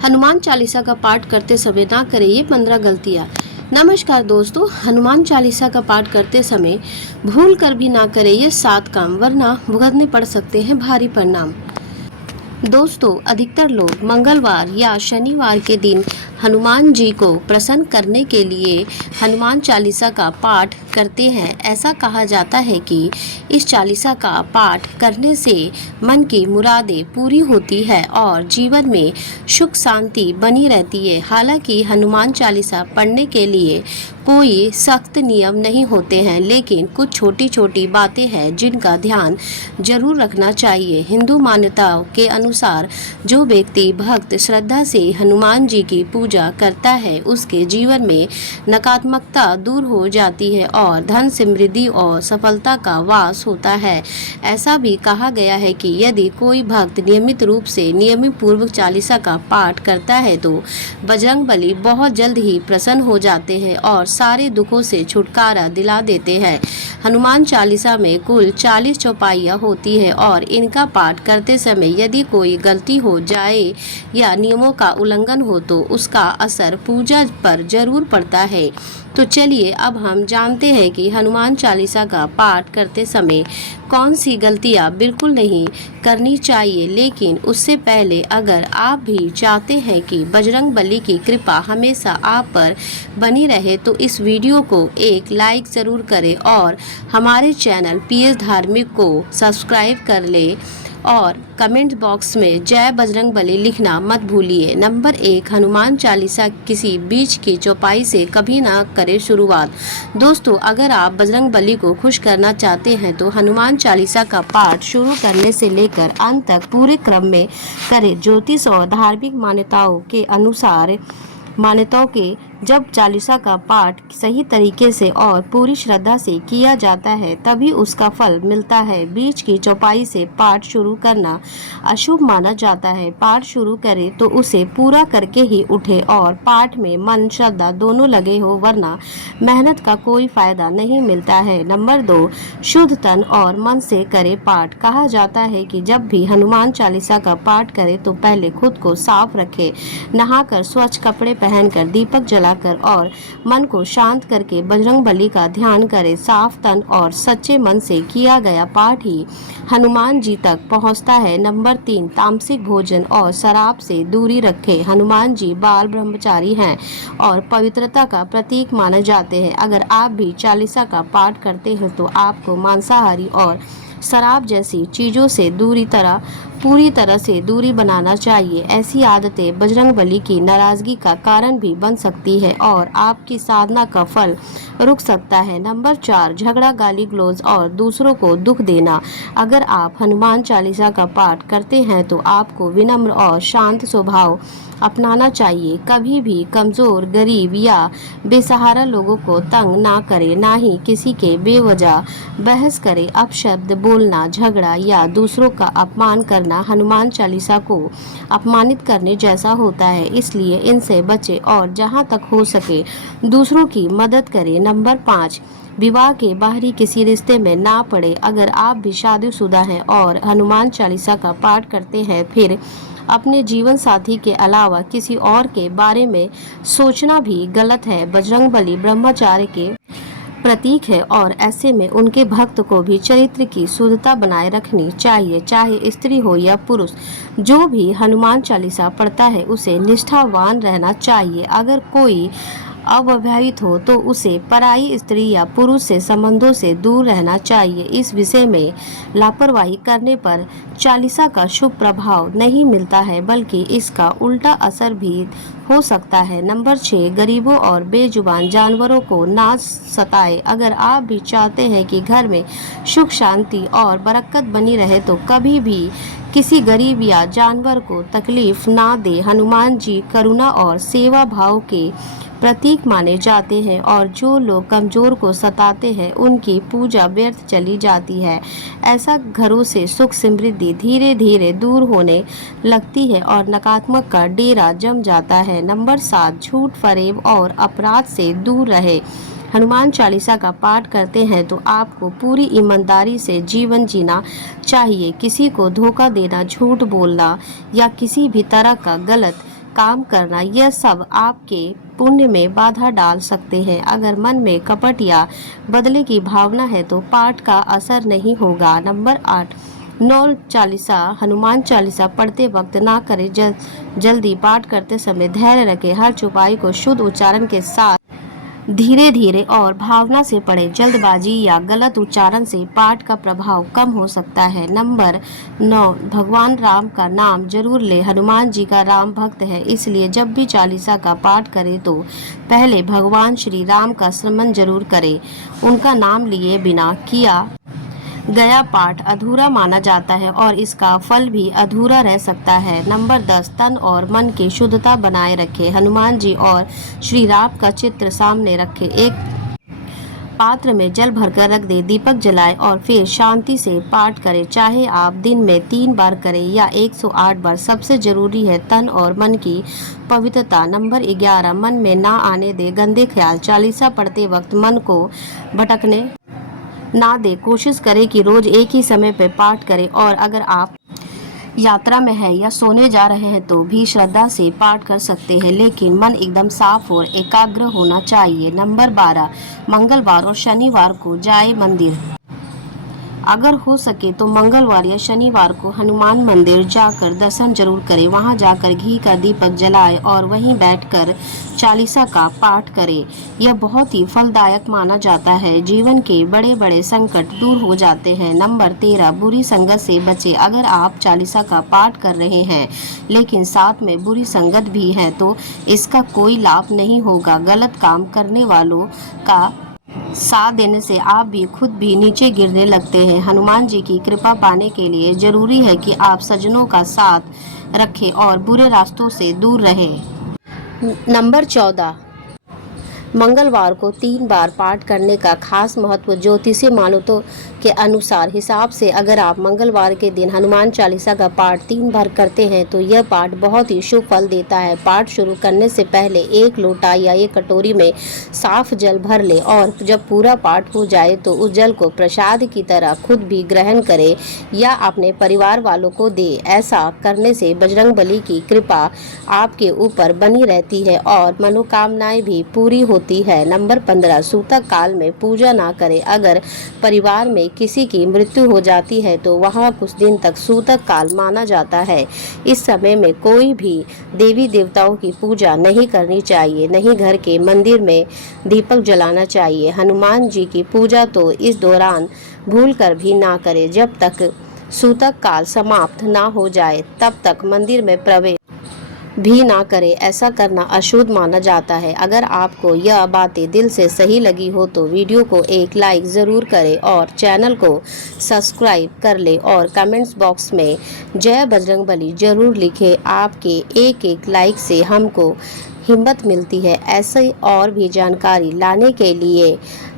हनुमान चालीसा का पाठ करते समय ना करें ये 15 गलतियाँ। नमस्कार दोस्तों, हनुमान चालीसा का पाठ करते समय भूल कर भी ना करें ये 7 काम, वरना भुगतने पड़ सकते हैं भारी परिणाम। दोस्तों, अधिकतर लोग मंगलवार या शनिवार के दिन हनुमान जी को प्रसन्न करने के लिए हनुमान चालीसा का पाठ करते हैं। ऐसा कहा जाता है कि इस चालीसा का पाठ करने से मन की मुरादें पूरी होती है और जीवन में सुख शांति बनी रहती है। हालांकि हनुमान चालीसा पढ़ने के लिए कोई सख्त नियम नहीं होते हैं, लेकिन कुछ छोटी छोटी बातें हैं जिनका ध्यान जरूर रखना चाहिए। हिंदू मान्यताओं के अनुसार जो व्यक्ति भक्त श्रद्धा से हनुमान जी की पूजा करता है, उसके जीवन में नकारात्मकता दूर हो जाती है और धन समृद्धि और सफलता का वास होता है। ऐसा भी कहा गया है कि यदि कोई भक्त नियमित रूप से नियमित पूर्वक चालीसा का पाठ करता है तो बजरंगबली बहुत जल्द ही प्रसन्न हो जाते हैं और सारे दुखों से छुटकारा दिला देते हैं। हनुमान चालीसा में कुल 40 चौपाइयाँ होती है और इनका पाठ करते समय यदि कोई गलती हो जाए या नियमों का उल्लंघन हो तो उसका असर पूजा पर जरूर पड़ता है। तो चलिए अब हम जानते हैं कि हनुमान चालीसा का पाठ करते समय कौन सी गलतियां बिल्कुल नहीं करनी चाहिए। लेकिन उससे पहले अगर आप भी चाहते हैं कि बजरंगबली की कृपा हमेशा आप पर बनी रहे तो इस वीडियो को एक लाइक ज़रूर करें और हमारे चैनल पीएस धार्मिक को सब्सक्राइब कर ले और कमेंट बॉक्स में जय बजरंगबली लिखना मत भूलिए। नंबर 1, हनुमान चालीसा किसी बीच की चौपाई से कभी ना करें शुरुआत। दोस्तों, अगर आप बजरंगबली को खुश करना चाहते हैं तो हनुमान चालीसा का पाठ शुरू करने से लेकर अंत तक पूरे क्रम में करें। ज्योतिष और धार्मिक मान्यताओं के जब चालीसा का पाठ सही तरीके से और पूरी श्रद्धा से किया जाता है तभी उसका फल मिलता है। बीच की चौपाई से पाठ शुरू करना अशुभ माना जाता है। पाठ शुरू करे तो उसे पूरा करके ही उठे और पाठ में मन श्रद्धा दोनों लगे हो, वरना मेहनत का कोई फायदा नहीं मिलता है। नंबर 2, शुद्ध तन और मन से करे पाठ। कहा जाता है कि जब भी हनुमान चालीसा का पाठ करे तो पहले खुद को साफ रखे, नहाकर स्वच्छ कपड़े पहनकर दीपक जला और मन को शांत करके बजरंगबली का ध्यान करें। साफ तन और सच्चे मन से किया गया पाठ ही हनुमान जी तक पहुंचता है। नंबर 3, तामसिक भोजन और शराब से दूरी रखें। हनुमान जी बाल ब्रह्मचारी हैं और पवित्रता का प्रतीक माने जाते हैं। अगर आप भी चालीसा का पाठ करते हैं तो आपको मांसाहारी और शराब जैसी चीज़ों से पूरी तरह से दूरी बनाना चाहिए। ऐसी आदतें बजरंगबली की नाराज़गी का कारण भी बन सकती है और आपकी साधना का फल रुक सकता है। नंबर 4, झगड़ा, गाली गलौज और दूसरों को दुख देना। अगर आप हनुमान चालीसा का पाठ करते हैं तो आपको विनम्र और शांत स्वभाव अपनाना चाहिए। कभी भी कमज़ोर, गरीब या बेसहारा लोगों को तंग ना करें, ना ही किसी के बेवजह बहस करें। अपशब्द बोलना, झगड़ा या दूसरों का अपमान करना हनुमान चालीसा को अपमानित करने जैसा होता है, इसलिए इनसे बचें और जहां तक हो सके दूसरों की मदद करें। नंबर 5, विवाह के बाहरी किसी रिश्ते में ना पड़े। अगर आप भी शादीशुदा हैं और हनुमान चालीसा का पाठ करते हैं फिर अपने जीवन साथी के अलावा किसी और के बारे में सोचना भी गलत है। बजरंगबली ब्रह्मचार्य के प्रतीक है और ऐसे में उनके भक्त को भी चरित्र की शुद्धता बनाए रखनी चाहिए, चाहे स्त्री हो या पुरुष। जो भी हनुमान चालीसा पढ़ता है उसे निष्ठावान रहना चाहिए। अगर कोई अविवाहित हो तो उसे पराई स्त्री या पुरुष से संबंधों से दूर रहना चाहिए। इस विषय में लापरवाही करने पर चालीसा का शुभ प्रभाव नहीं मिलता है, बल्कि इसका उल्टा असर भी हो सकता है। नंबर 6, गरीबों और बेजुबान जानवरों को ना सताए। अगर आप भी चाहते हैं कि घर में सुख शांति और बरकत बनी रहे तो कभी भी किसी गरीब या जानवर को तकलीफ ना दे। हनुमान जी करुणा और सेवा भाव के प्रतीक माने जाते हैं और जो लोग कमजोर को सताते हैं उनकी पूजा व्यर्थ चली जाती है। ऐसा घरों से सुख समृद्धि धीरे धीरे दूर होने लगती है और नकारात्मक का डेरा जम जाता है। नंबर 7, झूठ, फरेब और अपराध से दूर रहे। हनुमान चालीसा का पाठ करते हैं तो आपको पूरी ईमानदारी से जीवन जीना चाहिए। किसी को धोखा देना, झूठ बोलना या किसी भी तरह का गलत काम करना, यह सब आपके पुण्य में बाधा डाल सकते हैं। अगर मन में कपट या बदले की भावना है तो पाठ का असर नहीं होगा। नंबर 8, 9 चालीसा हनुमान चालीसा पढ़ते वक्त ना करें जल्दी। पाठ करते समय धैर्य रखें। हर चौपाई को शुद्ध उच्चारण के साथ धीरे धीरे और भावना से पढ़ें। जल्दबाजी या गलत उच्चारण से पाठ का प्रभाव कम हो सकता है। नंबर 9, भगवान राम का नाम जरूर ले। हनुमान जी का राम भक्त है, इसलिए जब भी चालीसा का पाठ करें तो पहले भगवान श्री राम का स्मरण जरूर करें। उनका नाम लिए बिना किया गया पाठ अधूरा माना जाता है और इसका फल भी अधूरा रह सकता है। नंबर 10, तन और मन की शुद्धता बनाए रखें। हनुमान जी और श्री राम का चित्र सामने रखें। एक पात्र में जल भरकर रख दे, दीपक जलाएं और फिर शांति से पाठ करें। चाहे आप दिन में 3 बार करें या 108 बार, सबसे जरूरी है तन और मन की पवित्रता। नंबर 11, मन में ना आने दे गंदे ख्याल। चालीसा पढ़ते वक्त मन को भटकने ना दे। कोशिश करें कि रोज एक ही समय पर पाठ करें और अगर आप यात्रा में है या सोने जा रहे हैं तो भी श्रद्धा से पाठ कर सकते हैं, लेकिन मन एकदम साफ और एकाग्र होना चाहिए। नंबर 12, मंगलवार और शनिवार को जाए मंदिर। अगर हो सके तो मंगलवार या शनिवार को हनुमान मंदिर जाकर दर्शन जरूर करें। वहां जाकर घी का दीपक जलाएं और वहीं बैठकर चालीसा का पाठ करें। यह बहुत ही फलदायक माना जाता है। जीवन के बड़े बड़े संकट दूर हो जाते हैं। नंबर 13, बुरी संगत से बचें। अगर आप चालीसा का पाठ कर रहे हैं लेकिन साथ में बुरी संगत भी है तो इसका कोई लाभ नहीं होगा। गलत काम करने वालों का साथ देने से आप भी खुद भी नीचे गिरने लगते हैं। हनुमान जी की कृपा पाने के लिए जरूरी है कि आप सज्जनों का साथ रखें और बुरे रास्तों से दूर रहें। नंबर 14, मंगलवार को 3 बार पाठ करने का खास महत्व। ज्योतिषीय मान्यताओं के अनुसार हिसाब से अगर आप मंगलवार के दिन हनुमान चालीसा का पाठ 3 बार करते हैं तो यह पाठ बहुत ही शुभ फल देता है। पाठ शुरू करने से पहले 1 लोटा या 1 कटोरी में साफ जल भर ले और जब पूरा पाठ हो जाए तो उस जल को प्रसाद की तरह खुद भी ग्रहण करें या अपने परिवार वालों को दे। ऐसा करने से बजरंगबली की कृपा आपके ऊपर बनी रहती है और मनोकामनाएं भी पूरी होती है। नंबर 15, सूतक काल में पूजा ना करें। अगर परिवार में किसी की मृत्यु हो जाती है तो वहाँ कुछ दिन तक सूतक काल माना जाता है। इस समय में कोई भी देवी देवताओं की पूजा नहीं करनी चाहिए, नहीं घर के मंदिर में दीपक जलाना चाहिए। हनुमान जी की पूजा तो इस दौरान भूल कर भी ना करें। जब तक सूतक काल समाप्त ना हो जाए तब तक मंदिर में प्रवेश भी ना करें। ऐसा करना अशुद्ध माना जाता है। अगर आपको यह बातें दिल से सही लगी हो तो वीडियो को एक लाइक ज़रूर करें और चैनल को सब्सक्राइब कर लें और कमेंट्स बॉक्स में जय बजरंगबली जरूर लिखें। आपके एक लाइक से हमको हिम्मत मिलती है ऐसे और भी जानकारी लाने के लिए।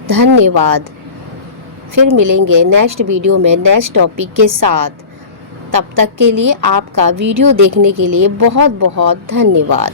धन्यवाद। फिर मिलेंगे नेक्स्ट वीडियो में नेक्स्ट टॉपिक के साथ। तब तक के लिए आपका वीडियो देखने के लिए बहुत बहुत धन्यवाद।